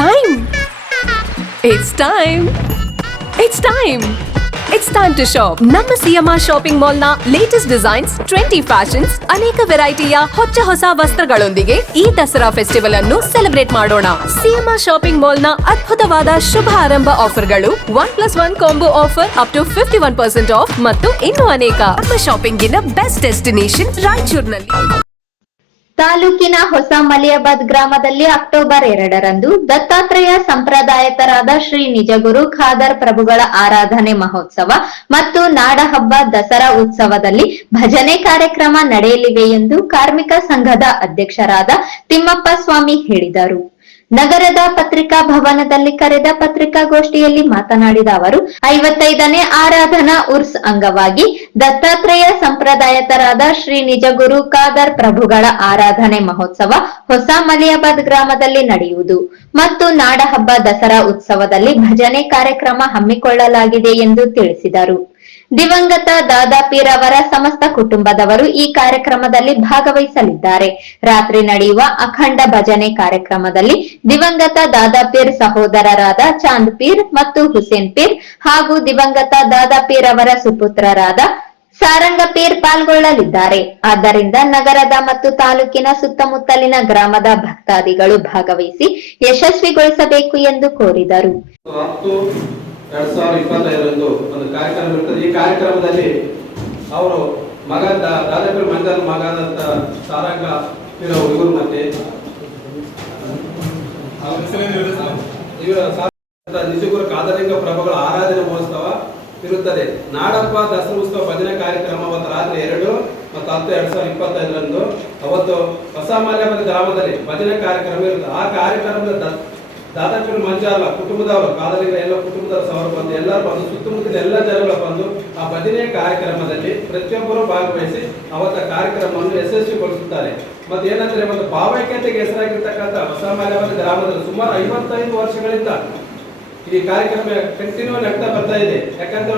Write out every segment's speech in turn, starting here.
time. It's time. It's time. It's time to shop. ನಮ್ಮ CMR shopping mall ನ latest designs, trendy fashions, ಅನೇಕ ವೆರೈಟಿಯ ಹೊಸ ವಸ್ತ್ರಗಳೊಂದಿಗೆ ಈ ದಸರಾ ಫೆಸ್ಟಿವಲ್ ಅನ್ನು ಸೆಲೆಬ್ರೇಟ್ ಮಾಡೋಣ. ಸಿಎಂಆರ್ ಶಾಪಿಂಗ್ ಮಾಲ್ ನ ಅದ್ಭುತವಾದ ಶುಭಾರಂಭ ಆಫರ್ಗಳು 1+1 combo offer up to 51% off ಮತ್ತು ಇನ್ನೂ ಅನೇಕ. ನಮ್ಮ ಶಾಪಿಂಗಿನ ಬೆಸ್ಟ್ ಡೆಸ್ಟಿನೇಷನ್ ರಾಯಚೂರಿನಲ್ಲಿ. ತಾಲೂಕಿನ ಹೊಸ ಮಲಿಯಾಬಾದ್ ಗ್ರಾಮದಲ್ಲಿ ಅಕ್ಟೋಬರ್ 2ರಂದು ದತ್ತಾತ್ರೇಯ ಸಂಪ್ರದಾಯತರಾದ ಶ್ರೀ ನಿಜಗುರು ಖಾದರ್ ಪ್ರಭುಗಳ ಆರಾಧನೆ ಮಹೋತ್ಸವ ಮತ್ತು ನಾಡಹಬ್ಬ ದಸರಾ ಉತ್ಸವದಲ್ಲಿ ಭಜನೆ ಕಾರ್ಯಕ್ರಮ ನಡೆಯಲಿವೆ ಎಂದು ಕಾರ್ಮಿಕ ಸಂಘದ ಅಧ್ಯಕ್ಷರಾದ ತಿಮ್ಮಪ್ಪ ಸ್ವಾಮಿ ಹೇಳಿದರು. ನಗರದ ಪತ್ರಿಕಾ ಭವನದಲ್ಲಿ ಕರೆದ ಪತ್ರಿಕಾಗೋಷ್ಠಿಯಲ್ಲಿ ಮಾತನಾಡಿದ ಅವರು 55ನೇ ಆರಾಧನಾ ಉರ್ಸ್ ಅಂಗವಾಗಿ ದತ್ತಾತ್ರೇಯ ಸಂಪ್ರದಾಯತರಾದ ಶ್ರೀ ನಿಜಗುರು ಖಾದರ್ ಪ್ರಭುಗಳ ಆರಾಧನೆ ಮಹೋತ್ಸವ ಹೊಸ ಮಲಿಯಾಬಾದ್ ಗ್ರಾಮದಲ್ಲಿ ನಡೆಯುವುದು ಮತ್ತು ನಾಡಹಬ್ಬ ದಸರಾ ಉತ್ಸವದಲ್ಲಿ ಭಜನೆ ಕಾರ್ಯಕ್ರಮ ಹಮ್ಮಿಕೊಳ್ಳಲಾಗಿದೆ ಎಂದು ತಿಳಿಸಿದರು. ದಿವಂಗತ ದಾದಾಪೀರ್ ಅವರ ಸಮಸ್ತ ಕುಟುಂಬದವರು ಈ ಕಾರ್ಯಕ್ರಮದಲ್ಲಿ ಭಾಗವಹಿಸಲಿದ್ದಾರೆ. ರಾತ್ರಿ ನಡೆಯುವ ಅಖಂಡ ಭಜನೆ ಕಾರ್ಯಕ್ರಮದಲ್ಲಿ ದಿವಂಗತ ದಾದಾಪೀರ್ ಸಹೋದರರಾದ ಚಾಂದ್ ಪೀರ್ ಮತ್ತು ಹುಸೇನ್ ಪೀರ್ ಹಾಗೂ ದಿವಂಗತ ದಾದಾಪೀರ್ ಅವರ ಸುಪುತ್ರರಾದ ಸಾರಂಗ ಪೀರ್ ಪಾಲ್ಗೊಳ್ಳಲಿದ್ದಾರೆ. ಆದ್ದರಿಂದ ನಗರದ ಮತ್ತು ತಾಲೂಕಿನ ಸುತ್ತಮುತ್ತಲಿನ ಗ್ರಾಮದ ಭಕ್ತಾದಿಗಳು ಭಾಗವಹಿಸಿ ಯಶಸ್ವಿಗೊಳಿಸಬೇಕು ಎಂದು ಕೋರಿದರು. 2025ರಂದು ಒಂದು ಕಾರ್ಯಕ್ರಮ ಇರ್ತದೆ. ಈ ಕಾರ್ಯಕ್ರಮದಲ್ಲಿ ಅವರು ಮಗ ದಾದಾಪೀರ್ ಮಂಜಲ್ ಮಗದಂತ ಸಾರಂಗ ಇವರು ಮತ್ತೆ ಇವರ ನಿಜಗುರು ಖಾದರಿಂಗ ಪ್ರಭುಗಳ ಆರಾಧನೆ ಮಹೋತ್ಸವ ಇರುತ್ತದೆ. ನಾಡಪ್ಪ ದಸರಾ ಉತ್ಸವ ಭಜನೆ ಕಾರ್ಯಕ್ರಮ ಅವತ್ತು ರಾತ್ರಿ 2 ಮತ್ತು 10/2025ರಂದು ಅವತ್ತು ಹೊಸ ಮಲಿಯಾಬಾದ್ ಗ್ರಾಮದಲ್ಲಿ ಭಜನೆ ಕಾರ್ಯಕ್ರಮ ಇರುತ್ತದೆ. ಆ ಕಾರ್ಯಕ್ರಮದ ದಾದಾಪೀರ್ ಮಂಜಾಲ ಕುಟುಂಬದವರು ಖಾದರಿಂಗ ಎಲ್ಲ ಕುಟುಂಬದವರು ಬಂದು ಎಲ್ಲರೂ ಬಂದು ಸುತ್ತಮುತ್ತಲ ಎಲ್ಲ ಜನಗಳು ಬಂದು ಆ ಭಜನೆ ಕಾರ್ಯಕ್ರಮದಲ್ಲಿ ಪ್ರತಿಯೊಬ್ಬರು ಭಾಗವಹಿಸಿ ಅವತ್ತ ಕಾರ್ಯಕ್ರಮವನ್ನು ಯಶಸ್ವಿಗೊಳಿಸುತ್ತಾರೆ. ಮತ್ತೆ ಏನಂದ್ರೆ ಒಂದು ಭಾವೈಕ್ಯತೆಗೆ ಹೆಸರಾಗಿರ್ತಕ್ಕಂಥ ಹೊಸ ಮಲಿಯಾಬಾದ್ ಗ್ರಾಮದಲ್ಲಿ ಸುಮಾರು 55 ವರ್ಷಗಳಿಂದ ಈ ಕಾರ್ಯಕ್ರಮ ಕಂಟಿನ್ಯೂ ಆಗ್ತಾ ಬರ್ತಾ ಇದೆ. ಯಾಕಂದ್ರೆ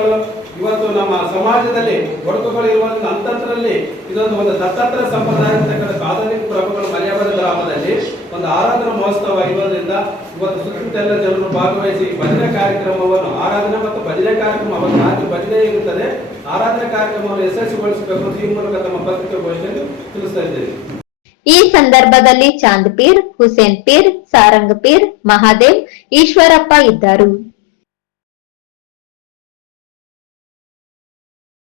ಇವತ್ತು ನಮ್ಮ ಸಮಾಜದಲ್ಲಿ ಒಡಕುಗಳು ಇರುವ ಅಂತಂತ್ರದಲ್ಲಿ ಇದೊಂದು ದತ್ತಾತ್ರೇಯ ಸಂಪ್ರದಾಯ ಇರ್ತಕ್ಕಂಥ ಖಾದರಿಂಗ ಪ್ರಭುಗಳ ಮಲಿಯಾಬಾದ್ ಗ್ರಾಮದಲ್ಲಿ ಒಂದು ಆರಾಧನಾ ಮಹೋತ್ಸವ ಇರೋದ್ರಿಂದ ಇವತ್ತು ಸುತ್ತಮುತ್ತ ಎಲ್ಲ ಜನರು ಭಾಗವಹಿಸಿ ಭಜನೆ ಕಾರ್ಯಕ್ರಮವನ್ನು ಆರಾಧನೆ ಮತ್ತು ಭಜನೆ ಕಾರ್ಯಕ್ರಮ ಅವತ್ತು ರಾತ್ರಿ ಭಜನೆ ಇರುತ್ತದೆ. ಆರಾಧನೆ ಕಾರ್ಯಕ್ರಮವನ್ನು ಯಶಸ್ವಿಗೊಳಿಸಬೇಕು ಅಂತ ಈ ಮೂಲಕ ತಮ್ಮ ಪತ್ರಿಕಾಗೋಷ್ಠಿಯಲ್ಲಿ ತಿಳಿಸ್ತಾ ಇದ್ದೇವೆ. ಈ ಸಂದರ್ಭದಲ್ಲಿ Chand peer, Hussain peer, Sarang peer, Mahadev, Eshwarappa ಇದ್ದರು.